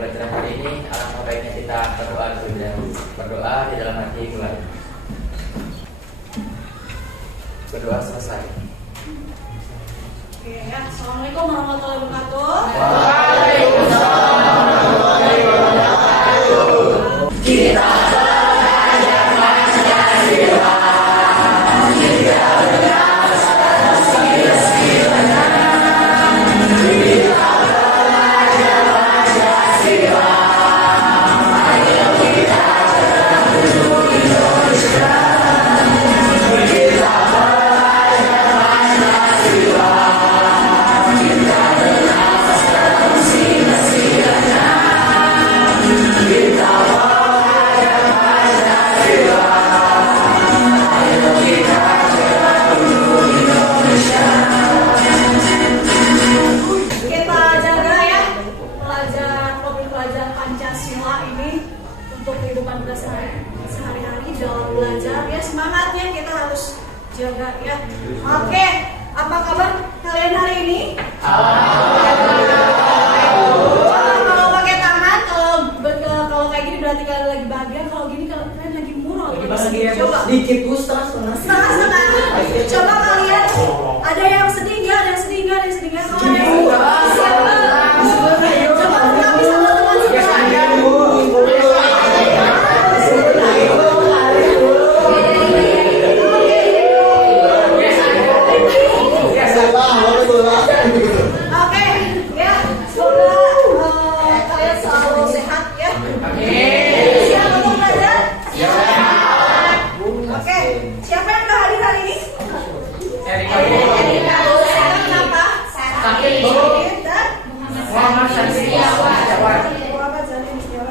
pelajaran hari ini alangkah baiknya kita berdoa terlebih dahulu. Berdoa di dalam hati mulai. Berdoa selesai. Oke ya, Assalamualaikum warahmatullahi wabarakatuh. Waalaikumsalam warahmatullahi wabarakatuh. Kita belajar Pancasila. Kita belajar Pancasila. Kita belajar Pancasila. Ayo kita menuju Indonesia. Kita belajar Pancasila. Kita belajar Pancasila. Kita belajar Pancasila. Ayo kita menuju Indonesia. Kita jaga ya topik pelajaran Pancasila ini untuk kehidupan kita sehari-hari dalam belajar ya, semangatnya kita harus jaga ya. Oke, apa kabar kalian hari ini? Kalau pakai tangan, kalau kayak gini berarti kalian lagi bahagia, kalau gini kalian lagi murung. Coba Sedikit setengah. setengah. Coba kalian ada yang sedih nggak? Ada yang sedih nggak? Ada yang sedih nggak? Kalau ada yang sedih, siapa? Coba tetapi sama teman sebaya. Oke, ya semoga kalian selalu sehat ya. Siap untuk belajar? Oke, siapa yang nggak hadir hari ini? Kenapa? Sakit. Dan Muhammad Setiawan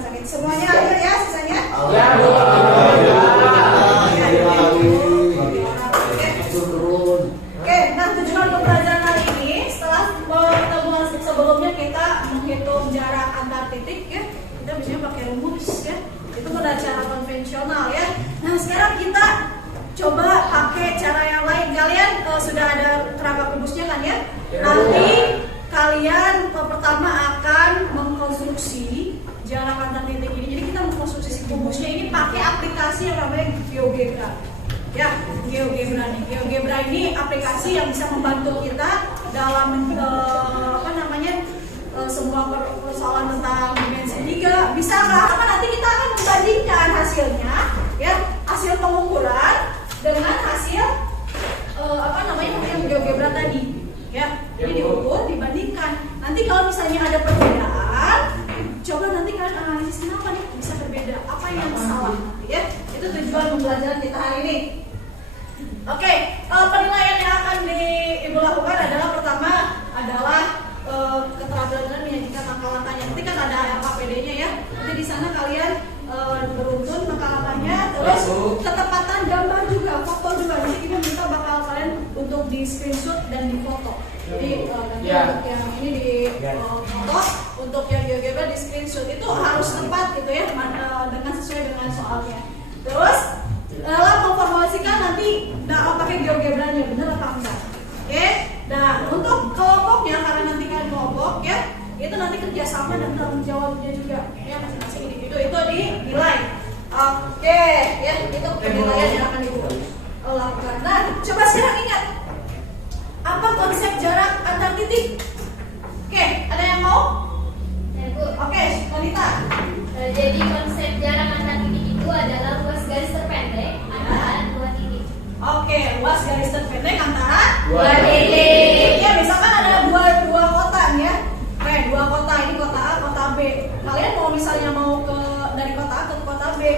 sakit. Semuanya hadir ya, sisanya? Oke, nah tujuan pembelajaran hari ini setelah pertemuan sebelumnya kita menghitung jarak antar titik ya, kita biasanya pakai rumus ya, itu pada cara konvensional ya. Nah sekarang kita coba pakai cara yang lain. Kalian sudah ada kerangka rumusnya kan ya? Nanti kalian pertama akan mengkonstruksi jarak antar titik ini. Jadi kita mengkonstruksi rumusnya ini pakai aplikasi yang namanya GeoGebra. Ya, GeoGebra ini aplikasi yang bisa membantu kita dalam semua persoalan tentang dimensi 3. Bisa nggak? Apa nanti kita akan membandingkan hasilnya, ya, hasil pengukuran dengan hasil yang GeoGebra tadi, ya. Jadi diukur, dibandingkan. Nanti kalau misalnya ada perbedaan, coba nanti kalian analisis kenapa nih bisa berbeda, apa yang salah, ya. Itu tujuan pembelajaran kita hari ini. Oke, penilaian yang akan Ibu lakukan adalah pertama adalah keterampilan menyajikan langkah-langkahnya. Nanti kan ada LKPD-nya ya. Nanti di sana kalian beruntun langkah-langkahnya, terus ketepatan gambar juga, foto juga. Jadi kita minta bakal kalian untuk di screenshot dan di foto. Jadi nanti untuk yang ini di foto, untuk yang GeoGebra di screenshot itu harus tepat gitu ya, dengan sesuai dengan soalnya. Terus dalam memformulasikan nanti pakai GeoGebra-nya benar apa enggak. Oke. Nah, untuk kelompoknya karena nanti kalian kelompok ya, itu nanti kerjasama dan tanggung jawabnya juga ya, masing-masing individu itu dinilai. Oke, ya itu penilaian yang akan dilakukan. Nah, coba sekarang ingat apa konsep jarak antar titik? Oke, ada yang mau? Ya, Bu. Oke, wanita. Jadi konsep jarak antar titik itu adalah luas garis terpendek antara dua titik. Oke, luas garis terpendek antara Dua titik. Ya, misalkan ada dua kota nih ya. Oke, dua kota, ini kota A, kota B. Kalian misalnya mau dari kota A ke kota B,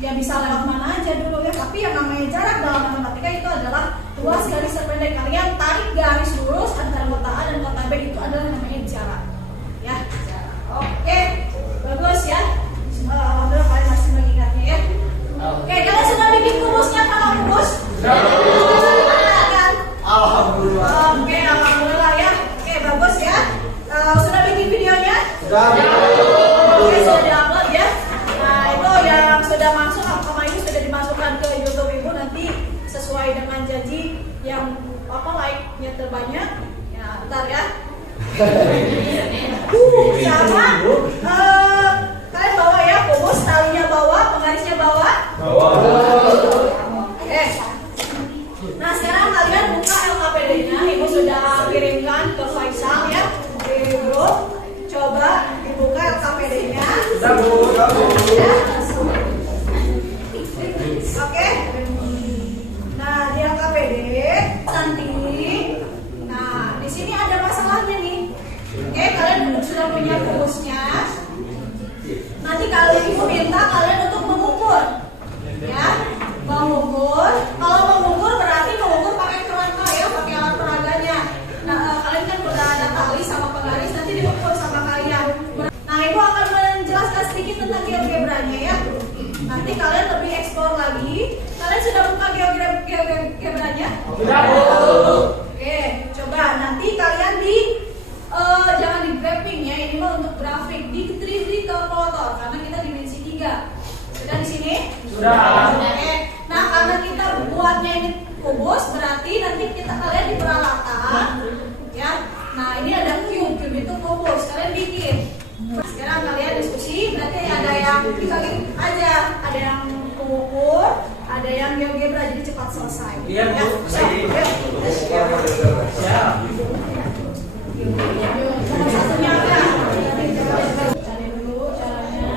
ya bisa lewat mana aja dulu ya. Tapi yang namanya jarak dalam matematika itu adalah luas garis terpendek. Kalian tarik garis lurus antara kota A dan kota B, itu adalah namanya jarak. Ya, jarak. Oke, bagus ya. Alhamdulillah kalian masih mengingatnya ya. Oke, kalian sudah bikin rumusnya kan, rumus? Alhamdulillah. Oke, alhamdulillah ya. Oke, bagus ya. Sudah bikin videonya? Oke, sudah diupload ya. Nah, itu yang sudah masuk, ini sudah dimasukkan ke YouTube Ibu, nanti sesuai dengan janji yang like-nya terbanyak. Ya, bentar ya. Sama rumusnya. Nanti kalian ibu minta kalian untuk mengukur, ya, mengukur. Kalau mengukur berarti mengukur pakai kerangka ya, pakai alat peraganya. Nah, kalian kan udah ada tali sama penggaris, nanti diukur sama kalian. Nah, ibu akan menjelaskan sedikit tentang GeoGebra-nya ya. Nanti kalian lebih eksplor lagi. Kalian sudah buka GeoGebra-nya? Sudah, Bu. Oke, coba nanti kalian jangan di graphing ya, ini mah untuk grafik di 3D kalkulator karena kita dimensi 3. Sudah di sini? Sudah. Oke. Nah, karena kita buatnya ini kubus, berarti nanti kalian di peralatan ya. Nah, ini ada cube itu kubus, kalian bikin. Sekarang kalian diskusi, berarti ada yang dibagi aja, ada yang mengukur, ada yang GeoGebra, jadi cepat selesai. Iya, Bu. Ya, Siap. nomor satunya apa? Cari dulu caranya.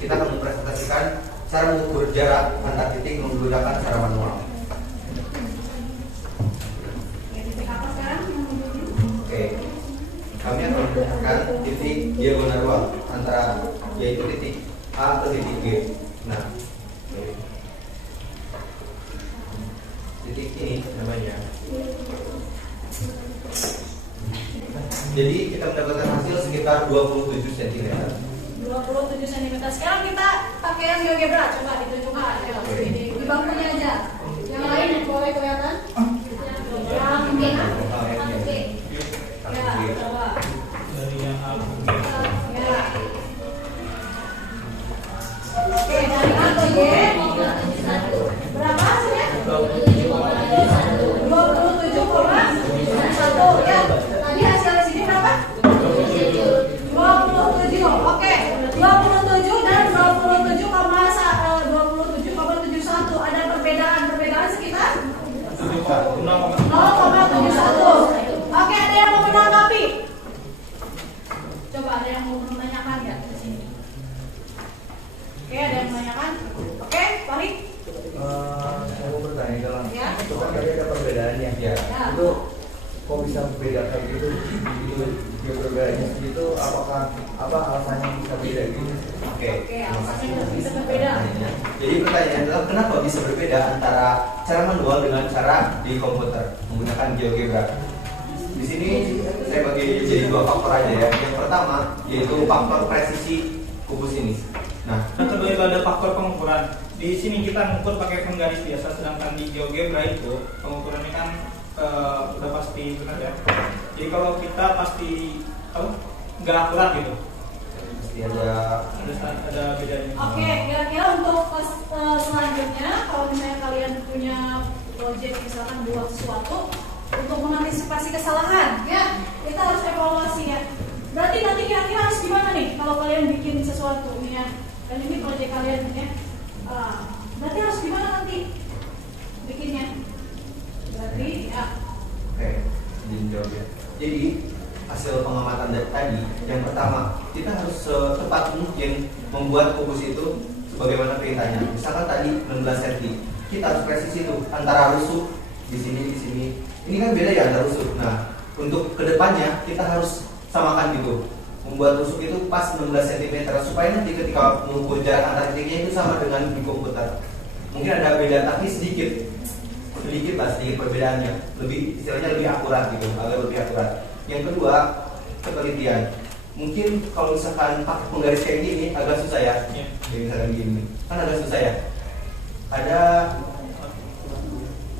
Kita akan mempresentasikan cara mengukur jarak antar titik menggunakan cara manual. Oke, kami akan menentukan titik diagonal ruang antara yaitu titik A ke titik G. Nah, titik ini namanya. Jadi kita mendapatkan hasil sekitar 27 cm. 27 cm. Sekarang kita pakai yang GeoGebra, coba ditunjukkan ya. Di bangkunya aja. Yang lain boleh kelihatan? Yang B. B. Ya, coba. Ya. Oke, dari A ke G. Berapa hasilnya? 27,1 ya. Tadi hasilnya sini berapa? 27. Oke. 27 dan 27,71 ada perbedaan sekitar 0,71. Oke, ada yang mau menanggapi? Coba ada yang mau menanyakan ya di sini. Oke, ada yang menanyakan? Oke, Farid. Saya mau bertanya dalam Ya. coba tadi ada perbedaannya Ya. itu kok bisa beda kayak gitu dia perbedaannya segitu apakah apa alasannya bisa beda gitu? Oke. Oke, alasannya bisa berbeda. Jadi pertanyaannya adalah kenapa bisa berbeda antara cara manual dengan cara di komputer menggunakan GeoGebra. Di sini saya bagi jadi dua faktor aja ya. Yang pertama yaitu faktor presisi kubus ini. Nah, Yang kedua itu ada faktor pengukuran. Di sini kita mengukur pakai penggaris biasa, sedangkan di GeoGebra itu pengukurannya kan udah pasti benar ya. Jadi kalau kita pasti nggak akurat gitu. pasti ada Ada bedanya. Oke, kira-kira untuk selanjutnya kalau misalnya kalian punya project misalkan buat sesuatu untuk mengantisipasi kesalahan, ya kita harus evaluasi ya. Berarti nanti kira-kira harus gimana nih kalau kalian bikin sesuatu nih ya? Dan ini project kalian ya. Berarti harus gimana nanti bikinnya? Berarti ya. Oke, izin jawab ya. Jadi hasil pengamatan tadi, yang pertama kita harus secepat mungkin membuat kubus itu sebagaimana perintahnya. Misalkan tadi 16 cm, kita harus presisi itu antara rusuk di sini. Ini kan beda ya antara rusuk. Nah, untuk kedepannya kita harus samakan gitu, membuat rusuk itu pas 16 cm supaya nanti ketika mengukur jarak antar titiknya itu sama dengan di komputer. Mungkin ada beda tapi sedikit perbedaannya, lebih istilahnya lebih akurat gitu, agak lebih akurat. Yang kedua, ketelitian. Mungkin kalau misalkan pakai penggaris kayak gini agak susah ya. Jadi misalkan gini, kan agak susah ya. Ada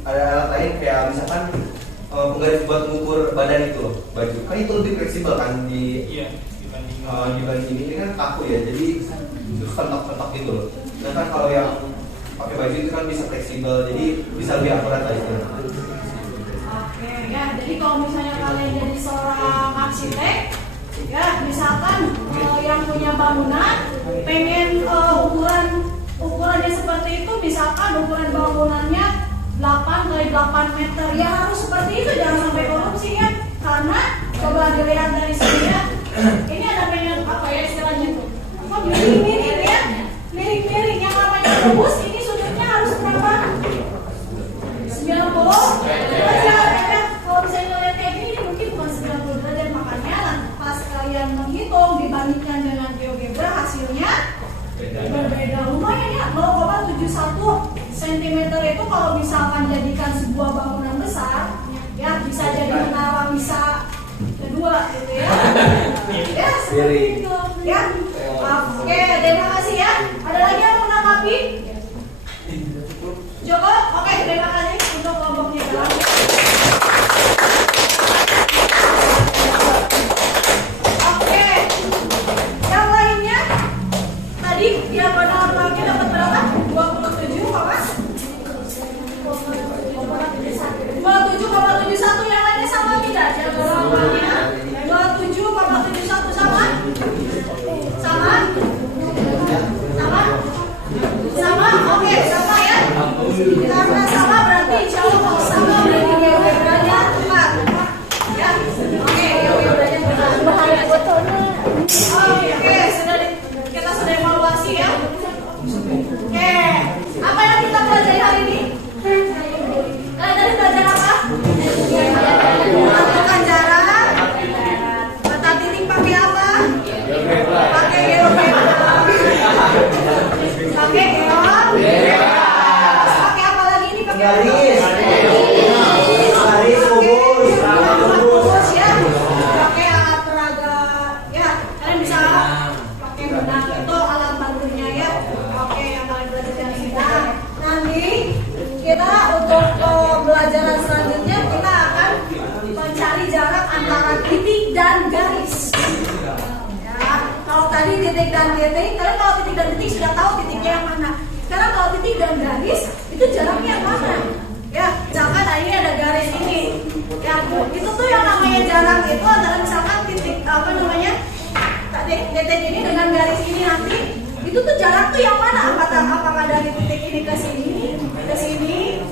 alat lain kayak misalkan penggaris buat mengukur badan itu loh, baju. Kan itu lebih fleksibel kan dibanding ini kan kaku ya. Jadi terus pentok-pentok gitu loh. Sedangkan kalau yang pakai baju itu kan bisa fleksibel, jadi bisa lebih akurat lah itu. Oke ya, jadi kalau misalnya kalian jadi seorang arsitek, ya misalkan yang punya bangunan pengen ukurannya seperti itu, misalkan ukuran bangunannya 8 x 8 meter, ya harus seperti itu, jangan sampai korupsi ya. Karena coba dilihat dari sini ya, ini ada pengen apa ya istilahnya tuh, kok miring-miring ya, miring-miring yang namanya kubus ini sudutnya harus berapa? 90 derajat ya. Kalau misalnya lihat kayak gini mungkin bukan 90 derajat, makanya pas kalian menghitung dibandingkan dengan GeoGebra hasilnya berbeda lumayan ya. 0,71 cm itu kalau misalkan jadikan sebuah bangunan besar ya bisa jadi menara bisa kedua gitu ya. Ya seperti itu ya. Oke, terima kasih ya. Ada lagi yang mau menanggapi? Joko, oke, terima kasih untuk kelompoknya. Oke, yang lainnya tadi yang pada lagi dapat berapa? 27,71 yang lainnya sama tidak? Jaga lambangnya 27,71 sama? Sama? Oke, sama ya. Karena sama berarti insya Allah kalau sama berarti geogebranya tepat. Ya, oke, geogebranya tepat. Oke, kita sudah evaluasi ya. Oke, apa yang kita pelajari hari ini? Kalian tadi belajar apa? Menentukan jarak. Peta titik pakai apa? Pakai geogebra. Pakai geogebra. Pakai apa lagi ini? Pakai garis. Kubus ya. Pakai alat peraga. Ya, kalian bisa pakai benang itu alat bantunya ya. Oke, yang kalian belajar dari kita. Nanti kita untuk pembelajaran selanjutnya kita akan mencari jarak antara titik dan garis. Ya, kalau tadi titik dan titik, kalian kalau titik dan titik sudah tahu titiknya yang mana. Sekarang kalau titik dan garis itu jaraknya yang mana? Ya, misalkan ini ada garis ini. Ya, itu tuh yang namanya jarak itu adalah misalkan titik apa namanya? Titik ini dengan garis ini nanti itu tuh jarak tuh yang mana? Apakah dari titik ini ke sini, ke sini,